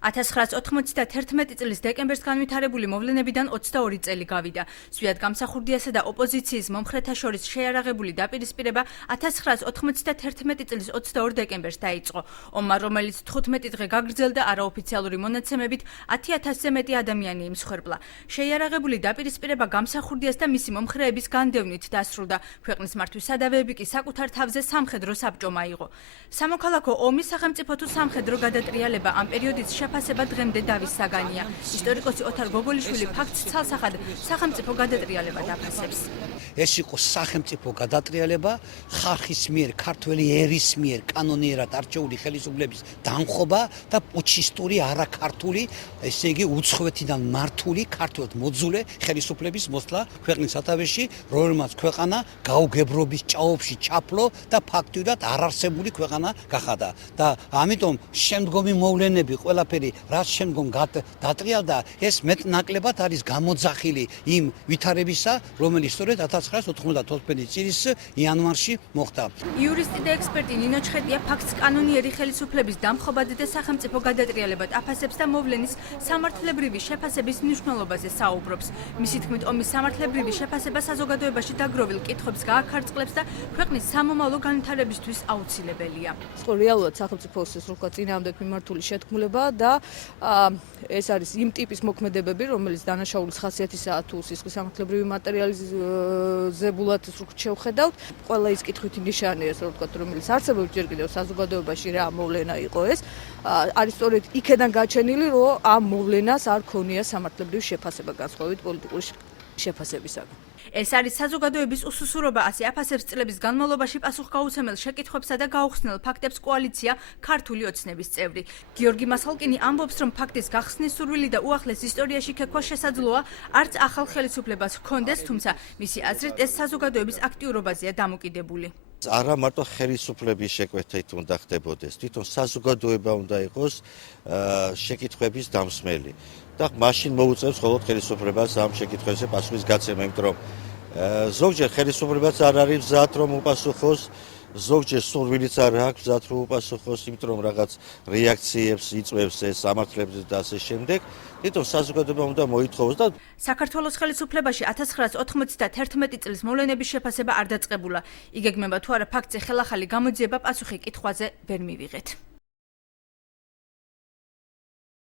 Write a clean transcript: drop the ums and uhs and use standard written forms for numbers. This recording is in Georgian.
1991 წლის დეკემბერს განვითარებული მოვლენებიდან 22 წელი გავიდა. ზვიად გამსახურდიასა და ოპოზიციის მომხრეთა შორის შეიარაღებული დაპირისპირება 1991 წლის 22 დეკემბერს დაიწყო. ომმა, რომელიც 15 დღე გაგრძელდა, არაოფიციალური მონაცემებით 10,000-ზე მეტი ადამიანი იმსხვერპლა. შეიარაღებული დაპირისპირება გამსახურდიას და მისი მომხრეების განდევნით დასრულდა. ქვეყნის მართვის სადავეები კი საკუთარ თავზე სამხედრო საბჭომ აიღო. სამოქალაქო ომის სახელმწიფო თუ სამხედრო გადატრიალება ამ პერიოდით შეფასება დღემდე დავის საგანია. ისტორიკოსი ოთარ გოგოლიშვილი ფაქტს ცალსახად სახელმწიფო გადატრიალება დაფასებს. ეს იყო სახელმწიფო გადატრიალება, ხალხის მიერ, ქართველი ერის მიერ კანონიერად არჩეული ხელისუფლების დამხობა და პუჩისტური არაქართული, ესე იგი უცხოეთიდან მართული ქართულად მოძულე ხელისუფლების მოსვლა ქვეყნის სათავეში, რომელმაც ქვეყანა გაუგებრობის ჭაობში ჩაფლო და ფაქტიურად არარსებული ქვეყანა გახადა. და ამიტომ შემდგომი მოვლენები ყველაფერი რაც შემდგომ დატრიალდა, ეს მეტნაკლებად არის გამოძახილი იმ ვითარებისა, რომელიც სწორედ 1994 წლის იანვარში მოხდა. იურისტი და ექსპერტი ნინო ჩხეტია ფაქტს კანონიერი ხელისუფლების დამხობად და სახელმწიფო გადატრიალებად აფასებს და მოვლენის სამართლებრივი შეფასების მნიშვნელობაზე საუბრობს. მისი თქმით, ომის სამართლებრივი შეფასება საზოგადოებაში დაგროვილ კითხვებს გააქარწყლებს და ქვეყნის სამომავლო განვითარებისთვის აუცილებელია. რეალურად სახელმწიფოს ეს როგორ წინააღმდეგ მიმართული შეთქმულება და ეს არის იმ ტიპის მოქმედებები, რომელიც დანაშაულის ხასიათისაა თუ სისხლის სამართლებრივი მატერიალიზებულად როგორ შევხედავთ, ყველა ის კითხვითი ნიშანია, ასე ვთქვათ, რომელიც არსებობს ჯერ კიდევ საზოგადოებაში რა მოვლენა იყო ეს, არის სწორედ იქედან გაჩენილი, რომ ამ მოვლენას არ ქონია სამართლებრივი შეფასება განსხვავებით პოლიტიკური შეფასებისაგან. ეს არის საზოგადოების უსუსურობა, ასე აფასებს წლების განმავლობაში პასუხგაუცემელ შეკითხვებსა და გაუხსნელ ფაქტებს კოალიცია ქართული ოცნების წევრი. გიორგი მასალკინი ამბობს, რომ ფაქტის გახსნის სურვილი და უახლეს ისტორიაში ქეკვა შესაძლოა არც ახალ ხელისუფლებას ჰქონდეს, თუმცა მისი აზრით ეს საზოგადოების აქტიურობაზეა დამოკიდებული. არა მარტო ხელისუფლების შეკვეთით უნდა ხდებოდეს, თვითონ საზოგადოება უნდა იყოს შეკითხვების დამსმელი. და მაშინ მოუწევს მხოლოდ ხელისუფლებას ამ შეკითხვებზე პასუხის გაცემა, იმიტომ რომ ზოგჯერ ხელისუფლებაც არ არის მზად რომ უპასუხოს, ზოგჯერ სურვილიც არ აქვს მზად რომ უპასუხოს, იმიტომ რომ რაღაც რეაქციებს იწვევს ეს სამართლებრივ და ასე შემდეგ. თვითონ საზოგადოება უნდა მოითხოვოს და საქართველოს ხელისუფლებაში 1991 წლის მოვლენების შეფასება არ დაწყებულა. იგეგმება თუ არა ფაქტზე ხელახალი გამოძიება, პასუხი კითხვაზე ვერ მივიღეთ.